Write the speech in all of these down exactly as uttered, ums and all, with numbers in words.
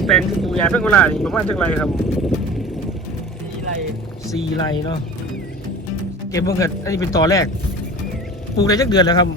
แปลงที่ปลูกยาเพิ่งเวลานี่ประมาณจักไรครับสี่ไรสี่ไรเนาะเก็บเบิ่งกันอันนี้เป็นต่อแรกปลูกได้จักเดือนแล้วครับ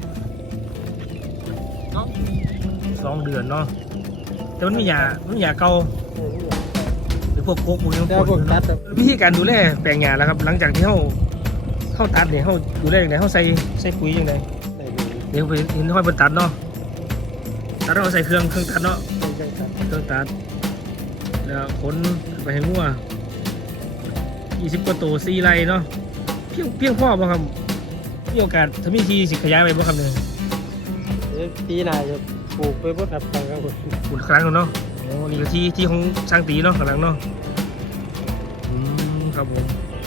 สองเดือนเนาะแต่มันมียามันมียาเก่าหรือพวกโคกพวกนี้พวกตัดวิธีการดูแลแปลงยาแล้วครับหลังจากที่เขาเขาตัดเนี่ยเขาดูแลยังไงเขาใส่ใส่ปุ๋ยยังไงเดี๋ยวไปเห็นค่อยบนตัดเนาะตัดเราใส่เครื่องเครื่องตัดเนาะเครื่องตัดแล้วขนไปให้งัวยี่สิบกว่าตัวสี่ไรเนาะเพียงเพียงพ่อป่ะครับมีโอกาสถ้ามีทีสิขยายไปป่ะครับเนี่ยปีหน้าจะปลูกไปบ่ทับฟังครับผมปลูกครั้งเนาะโอ้นี่ก็ที่ที่ของช่างตีเนาะข้างหลังเนาะอืมครับผม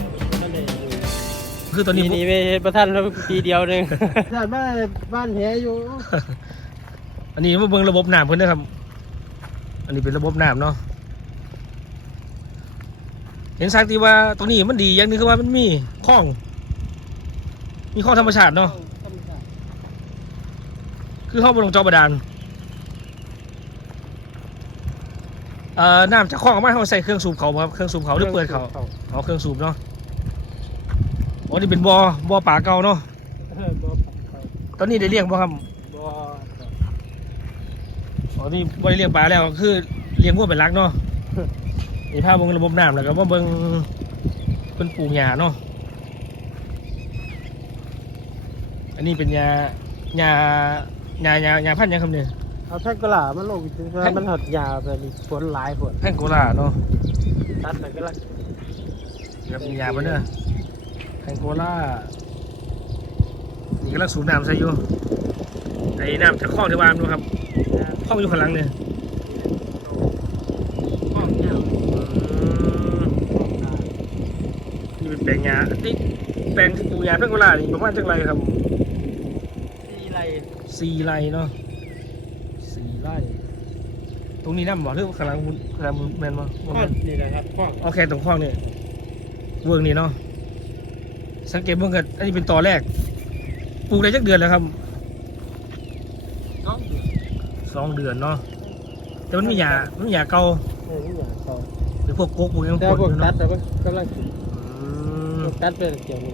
คือตอนนี้นี่ไปประท่านแล้วปีเดียวนึงท่านบ้านบ้านแหอยู่อันนี้มาเบิ่งระบบน้ำเพิ่นนะครับอันนี้เป็นระบบน้ำเนาะเห็นช่างตีว่าตรงนี้มันดีอย่างนึงคือว่ามันมีคลองมีคลองธรรมชาติเนาะคือห้องบนลงจอบาดาลเอ่อน้ำจากคลองออกมาเขาใส่เครื่องสูบเขาครับเครื่องสูบเขาหรือเปิดเขาเอาเครื่องสูบเนาะอ๋อนี่เป็นบ่อบ่อป่าเก่าเนาะตอนนี้ได้เลี้ยงบ่ครับบ่อ๋อนี่บ่ได้เลี้ยงปลาแล้วคือเลี้ยงวัวเป็นหลักเนาะนี่ภาพเบิ่งระบบน้ำแล้วก็ว่าเบิ่งเป็นปลูกหญ้าเนาะอันนี้เป็นหญ้าหญ้าหญ้าหญ้าหญ้าพันธุ์ยังครับเนี่ยเอาแท่งกะหล่ามันลงมันหัดยาวไปฝนหลายฝนแท่งโกลาเนาะตัดไปก็ละครับมีหญ้าปะเนี่ยแท่งโกลานี่ก็ลักสูบน้ำใส่อยู่ไอ้น้ำจากคลองที่บ้านดูครับคลองอยู่ข้างหลังเนี่ยคลองยาวนี่เป็นแปลงหญ้าที่แปลงที่ปลูกหญ้าเพิ่งโกลานี่ประมาณจักไรครับสี่ไรสี่ไรเนาะสี่ไรตรงนี้น้ำบ่หรือข้างหลังข้างหลังแมนบ่นี่แหละครับคลองโอเคตรงคลองนี่เวิร์กนี่เนาะสังเกตเบิ่งกันอันนี้เป็นต่อแรกปลูกได้จักเดือนแล้วครับสองเดือนเนาะแต่มันมียามันมียาเก่าหรือพวกโคกพวกนี้แต่พวกตัดแต่ว่ากำลังตัดเป็นเกี่ยว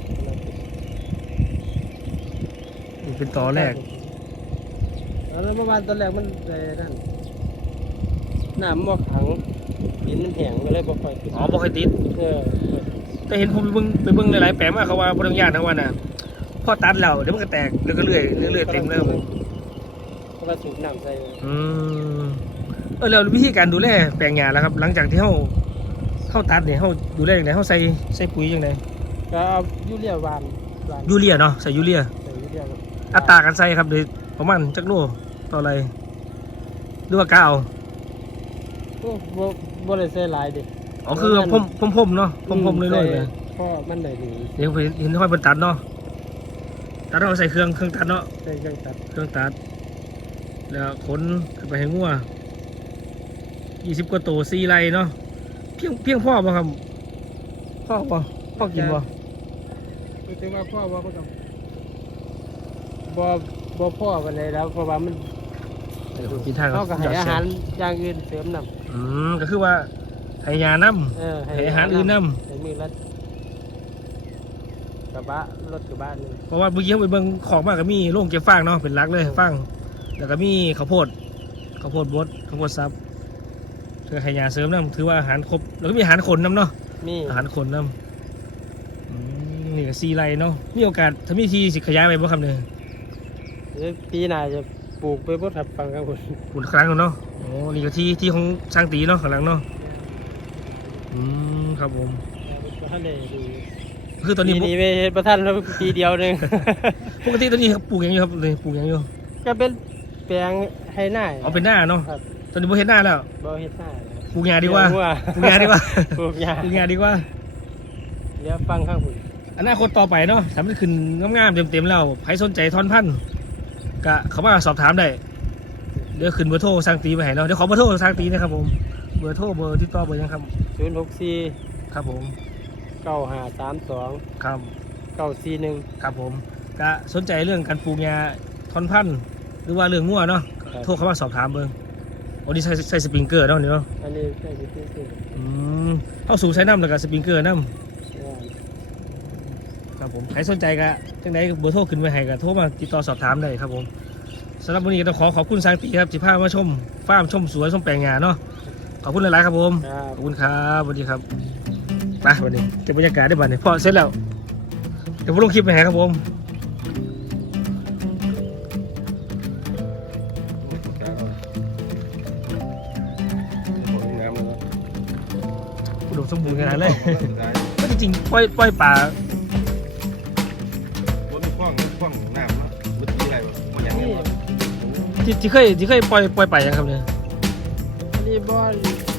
นี่เป็นต่อแรกแล้วเมื่อวานตอนแรกมันอะไรนั่นน้ำมันขังดินมันแห้งก็เลยบ่ค่อยติดอ๋อบ่ค่อยติดเออแต่เห็นผมไปเบิ่งไปเบิ่งหลายๆแปลงมาเขาว่าบ่ต้องยากนะว่าน่ะพอตัดแล้วเดี๋ยวมันก็แตกแล้วก็เลื่อยเลื่อยเต็มเลยครับผมก็มาสูบน้ำใส่อืมเออแล้ววิธีการดูแลแปลงหญ้าแล้วครับหลังจากที่เฮาเฮาตัดเนี่ยเฮาดูแลจังได๋เฮาใส่ใส่ปุ๋ยจังได๋ก็เอายูเรียหวานยูเรียเนาะใส่ยูเรียใส่ยูเรียอัตราการใส่ครับโดยประมาณจักโลต่ออะไรหรือว่ากะเอาโอ้บ่บ่ได้ใส่หลายดิอ๋อคือพ่มพ่มๆเนาะพ่มๆเรื่อยๆเลยพ่อมันได้ดีเดี๋ยวเห็นค่อยบรรตัดเนาะตัดเราใส่เครื่องเครื่องตัดเนาะใส่เครื่องตัดเครื่องตัดแล้วขนไปให้งัวยี่สิบกว่าตัวสี่ไรเนาะเพียงเพียงพ่อป่ะครับพ่อป่ะพ่อกินป่ะคือถึงว่าพ่อว่าก็ต้องบ่บ่พ่อกันเลยแล้วเพราะว่ามันกินทางเขาก็ให้อาหารอย่างอื่นเสริมนำอืมก็คือว่าให้ยาน้ำให้อาหารอื่นน้ำให้มีรถกระบะรถกระบะนึงเพราะว่าเมื่อกี้ไปเบิ่งของมากก็มีโรงเก็บฟางเนาะเป็นหลักเลยฟางแล้วก็มีข้าวโพดข้าวโพดบดข้าวโพดซับคือให้ยาเสริมน้ำถือว่าอาหารครบแล้วก็มีอาหารขนน้ำเนาะมีอาหารขนน้ำนี่ก็ซีไรเนาะมีโอกาสถ้ามีทีสิขยายไปบ่ครับเนี่ยปีหน้าจะปลูกไปบ่ทับฟังครับผมปลูกครั้งเนาะโอ้นี่ก็ที่ที่ของช่างตีเนาะข้างหลังเนาะอืมครับผมคือตอนนี้นี่ไปประท่านแล้วปีเดียวนึงปกติตอนนี้ปลูกอย่างนี้ครับเลยปลูกอย่างนี้ก็เป็นแปลงให้หน้าเอาเป็นหน้าเนาะตอนนี้บ่เฮ็ดหน้าแล้วบ่เฮ็ดหน้าปลูกหญ้าดีกว่าปลูกหญ้าดีกว่าปลูกหญ้าปลูกหญ้าดีกว่าเดี๋ยวฟังข้างคุณอนาคตต่อไปเนาะทำให้ขึ้นงามๆเต็มๆแล้วใครสนใจทอนพันธุ์ก็เขามาสอบถามได้เดี๋ยวขึ้นเบอร์โทรสร้างตีไปให้เราเดี๋ยวขอเบอร์โทรสร้างตีนะครับผมเบอร์โทรเบอร์ติดต่อเบอร์ยังครับศูนย์หกสี่ครับผมเก้าห้าสามสองครับเก้าสี่หนึ่งครับผมก็สนใจเรื่องการปลูกหญ้าทอนพันธุ์หรือว่าเรื่องงัวเนาะโทรเข้ามาสอบถามเบอร์โอ้นี่ใส่ใส่สปริงเกอร์เนาะนี่เนาะอันนี้ใส่สปริงเกอร์อืมเข้าสู่ใช้น้ำแล้วก็สปริงเกอร์น้อ่าำครับผมใครสนใจก็จังไหนเบอร์โทรขึ้นไว้ให้ก็โทรมาติดต่อสอบถามได้ครับผมสำหรับวันนี้ก็ต้องขอขอบคุณสางตีครับที่พามาชมฟาร์มชมสวนชมแปลงงานเนาะขอบคุณหลายๆครับผมครับขอบคุณครับสวัสดีครับไปวันนี้เก็บบรรยากาศได้บ้านนี้พอเสร็จแล้วเดี๋ยวผมลงคลิปไปให้ครับผม อุดมสมบูรณ์ขนาดเลยก็จริงๆปล่อยปล่อยป่ารถมีข้องข้องน้ำเนาะรถที่อะไรวะมันยังไงนี่วะที่ที่เคยที่เคยปล่อยปล่อยป่ายังครับเนี่ยอันนี้บอล